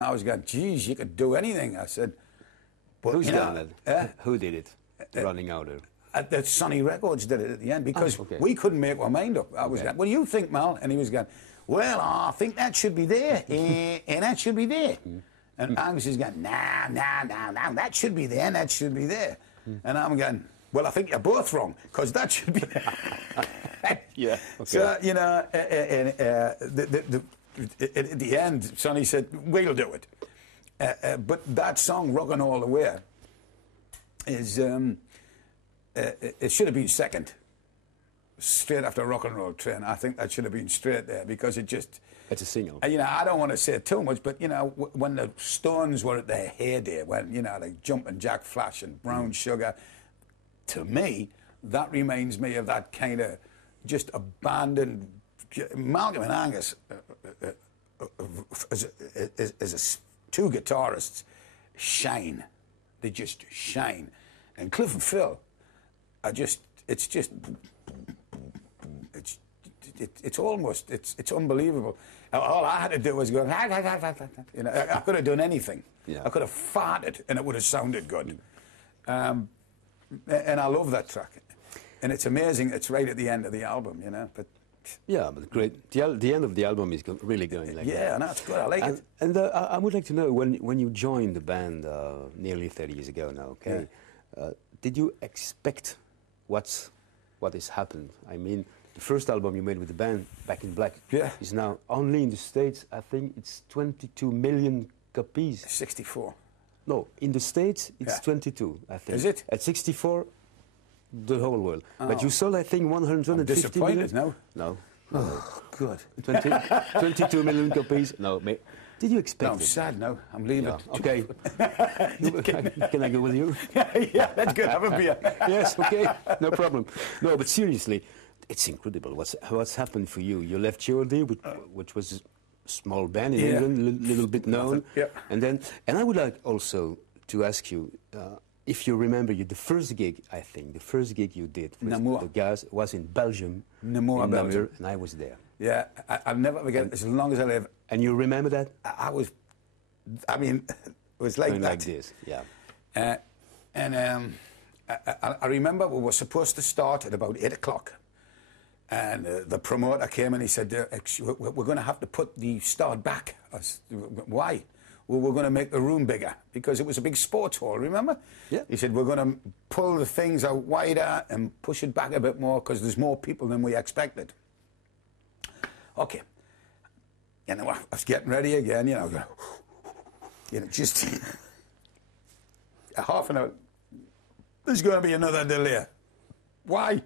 I was going, geez, you could do anything. I said, but Who's you know, done it? Who did it? Running out of. That Sonny Records did it at the end because okay. we couldn't make our mind up. I was going, what do you think, Mal? And he was going, well, I think that should be there, and that should be there. And Angus is going, nah, that should be there, and that should be there. And I'm going, well, I think you're both wrong, because that should be there. Yeah. Okay. So, you know, at the end, Sonny said, we'll do it. But that song, Rockin' All the Way, is, it should have been second. Straight after Rock and Roll Train. I think that should have been straight there because it just... It's a single. You know, I don't want to say too much, but, you know, when the Stones were at their heyday, when, you know, like Jumpin' Jack Flash and Brown Sugar, to me, that reminds me of that kind of just abandoned... Malcolm and Angus, as two guitarists, shine. They just shine. And Cliff and Phil are just... It's almost, it's unbelievable. All I had to do was go, you know, I could have done anything. Yeah. I could have farted and it would have sounded good. And I love that track. And it's amazing, it's right at the end of the album, you know. But yeah, but great. The end of the album is really going like that. Yeah, no, it's good, I like it. And I would like to know, when you joined the band nearly 30 years ago now, okay, did you expect what has happened? I mean, the first album you made with the band, Back in Black, is now only in the States, I think it's 22 million copies. 64. No, in the States, it's 22, I think. Is it? At 64, the whole world. Oh. But you sold, I think, 150 I'm disappointed million. now. No. Oh, good. 22 million copies. No, mate. Did you expect No, I'm it? sad now. I'm leaving. Yeah. Okay. Can I go with you? Yeah, that's good. Have a beer. Yes, okay. No problem. No, but seriously, it's incredible what's happened for you. You left Geordie, which was a small band in England, little bit known. Yeah. And I would like also to ask you, if you remember the first gig, I think, the first gig you did with Namur. the guys was in Belgium. Namur, in Belgium. Namur, and I was there. Yeah, I'll never forget it as long as I live. And you remember that? I mean, it was like Going that. like this, yeah. I remember we were supposed to start at about 8 o'clock. And the promoter came and he said, we're going to have to put the start back. I said, why? Well, we're going to make the room bigger because it was a big sports hall, remember? Yeah. He said, we're going to pull the things out wider and push it back a bit more because there's more people than we expected. Okay. You know, I was getting ready again, you know, just a half an hour. There's going to be another delay. Why?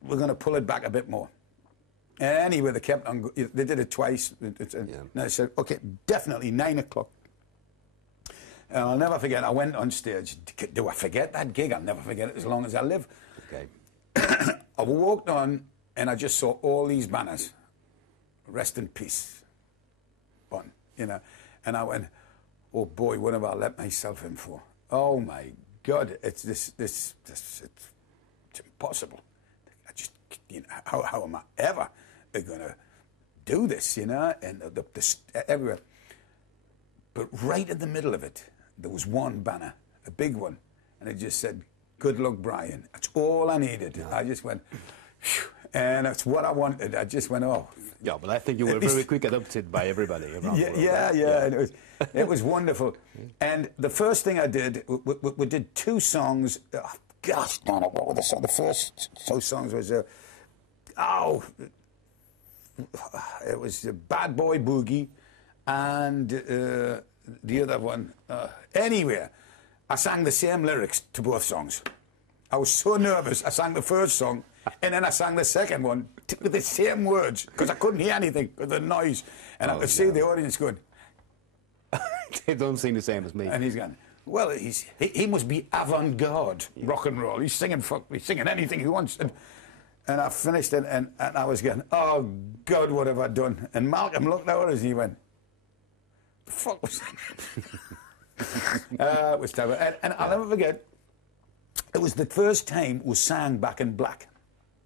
We're going to pull it back a bit more. Anyway, they kept on. They did it twice. And I said, okay, definitely 9 o'clock. And I'll never forget. I went on stage. Do I forget that gig? I'll never forget it as long as I live. Okay. I walked on, and I just saw all these banners. Rest in peace. On, you know, and I went, oh boy, what have I let myself in for? Oh my God, it's it's impossible. I just, you know, how am I ever going to do this, you know? And everywhere. But right in the middle of it, there was one banner, a big one, and it just said, "Good luck, Brian." That's all I needed. Yeah. I just went, phew, and that's what I wanted. I just went, oh. Yeah, but I think you were very quick adopted by everybody around the world. Yeah. And it was wonderful. And the first thing I did, we did 2 songs. Oh, gosh darn it, what were the first 2 songs was, it was Bad Boy Boogie and the other one. Anyway, I sang the same lyrics to both songs. I was so nervous. I sang the first song, and then I sang the second one with the same words because I couldn't hear anything with the noise. And I could see the audience going, they don't sing the same as me. And he's going, well, he must be avant-garde rock and roll. He's singing anything he wants. And I finished it, and I was going, oh, God, what have I done? And Malcolm looked at us and he went, the fuck was that? It was terrible. And I'll never forget, it was the first time we sang Back in Black.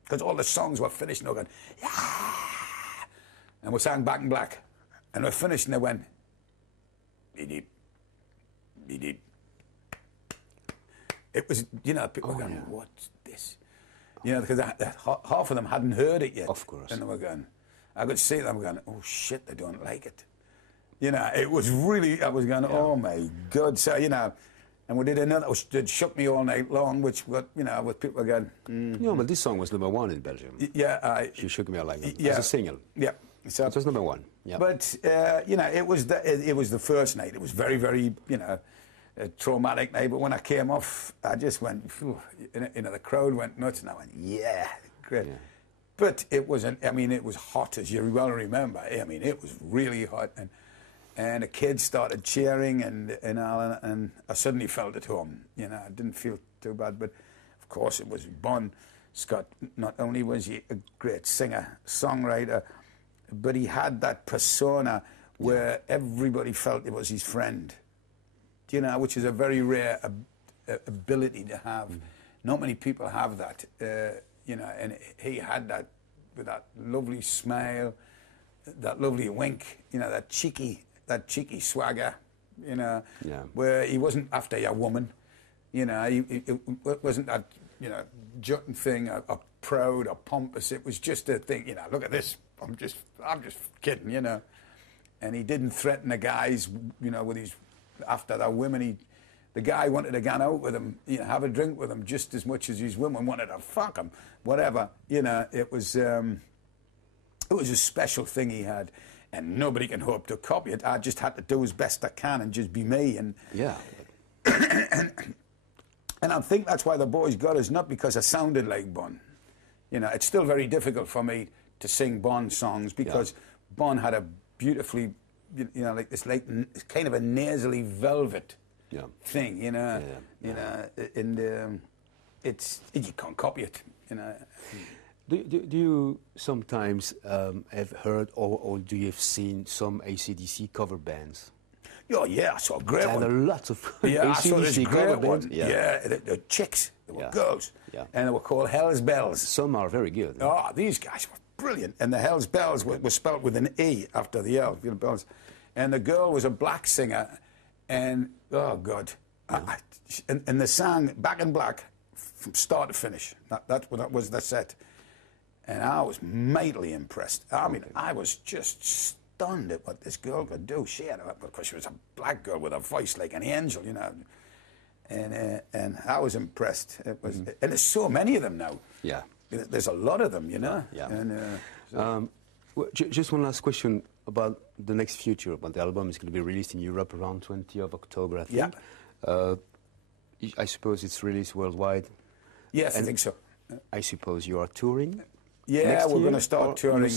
Because all the songs were finished and they were going, yeah. And we sang Back in Black. And we finished and they went, beep, beep. It was, you know, people were going, what's this? You know, because half of them hadn't heard it yet. Of course. And they were going, I could see them going, oh shit, they don't like it. You know, it was really, I was going, oh my God. So, you know, and we did another, which shook me all night long, which, you know, with people going, No, but this song was number 1 in Belgium. yeah. She shook me like that. Yeah. As a single. Yeah. So, It was number 1. Yeah. but, you know, it was the first night. It was very, very, you know, a traumatic night. But when I came off, I just went, phew, you know, the crowd went nuts, and I went, yeah, great. Yeah. But it wasn't, I mean, it was hot, as you well remember. I mean, it was really hot. And the kids started cheering and all, and I suddenly felt at home. You know, I didn't feel too bad. But, of course, it was Bon Scott. Not only was he a great singer, songwriter, but he had that persona where everybody felt it was his friend. You know, which is a very rare ability to have. Not many people have that. You know, and he had that with that lovely smile, that lovely wink. You know, that cheeky swagger. You know, where he wasn't after your woman. You know, it wasn't that, you know, jutting thing, or proud or pompous. It was just a thing. You know, look at this. I'm just kidding. You know, and he didn't threaten the guys. You know, with his. After that women, the guy wanted to go out with him, you know, have a drink with him just as much as his women wanted to fuck him, whatever. You know, it was a special thing he had, and nobody can hope to copy it. I just had to do as best I can and just be me. And yeah, and I think that's why the boys got us, not because I sounded like Bon. You know, it's still very difficult for me to sing Bon songs because Bon had a beautifully, you know, like this, like kind of a nasally velvet thing, you know, you know, and it's you can't copy it, you know. Do you sometimes have heard or do you have seen some AC/DC cover bands? Oh yeah, I saw a great one. There are lots of I saw this AC/DC cover great one. bands. Yeah, the chicks, they were girls, and they were called Hell's Bells. Some are very good. Oh, these guys were brilliant, and the Hell's Bells were spelled with an E after the L, you know, bells. And the girl was a black singer, and oh God, and the song Back in Black from start to finish. That was the set, and I was mightily impressed. I mean, I was just stunned at what this girl could do. She had, because she was a black girl with a voice like an angel, you know, and I was impressed. It was, and there's so many of them now. Yeah, there's a lot of them, you know. Yeah. And, well, just one last question about the next future. But the album is going to be released in Europe around 20th of October, I think. Yeah. I suppose it's released worldwide. Yes, I think so. I suppose you are touring. Yeah, we're going to start touring.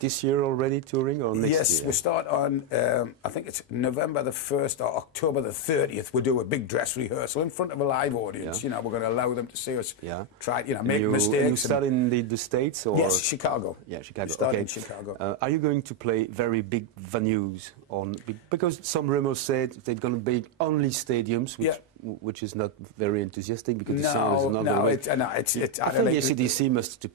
This year already touring or next year? Yes, we start on, I think it's November the 1st or October the 30th. We'll do a big dress rehearsal in front of a live audience. You know, we're going to allow them to see us try, you know, make mistakes. You start in the States? Or? Yes, Chicago. Yeah, Chicago. We start in Chicago. Are you going to play very big venues? Because some rumors said they're going to be only stadiums, which is not very enthusiastic because the sound is not very good. I think AC/DC must...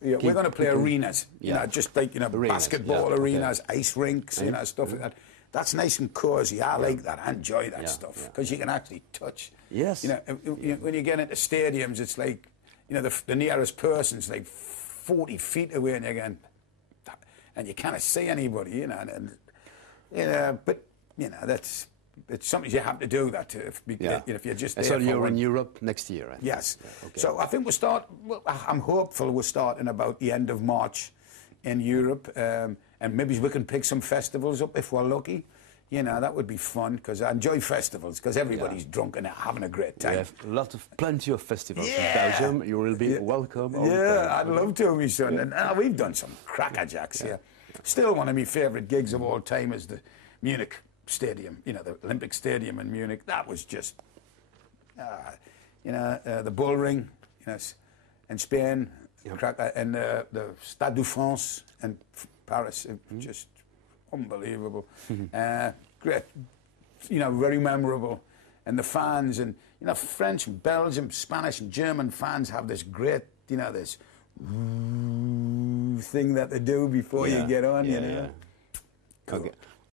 Yeah, we're going to play arenas, you know, just like, you know, arenas, basketball arenas, ice rinks, you know, stuff like that. That's nice and cozy. I like that. I enjoy that stuff because you can actually touch. Yes. You know, when you get into stadiums, it's like, you know, the nearest person's like 40 feet away, and you're going, and you can't see anybody, you know. And you know, but you know, it's something you have to do that you know, if you're just there. So you're in Europe next year, right? Yes. Yeah, okay. So I think we'll start. Well, I'm hopeful we'll start in about the end of March in Europe, and maybe we can pick some festivals up if we're lucky. You know, that would be fun because I enjoy festivals because everybody's drunk and having a great time. We have plenty of festivals in Belgium. You will be welcome. I'd love to, my son. And we've done some crackerjacks here. Still, one of my favourite gigs of all time is the Munich Stadium, you know, the Olympic Stadium in Munich. That was just, you know, the Bull Ring, you know, in Spain, and the Stade de France in Paris. Just unbelievable. Great, you know, very memorable. And the fans, and, you know, French, and Belgium, Spanish, and German fans have this great, you know, this thing that they do before you get on, you know. Cool. Okay.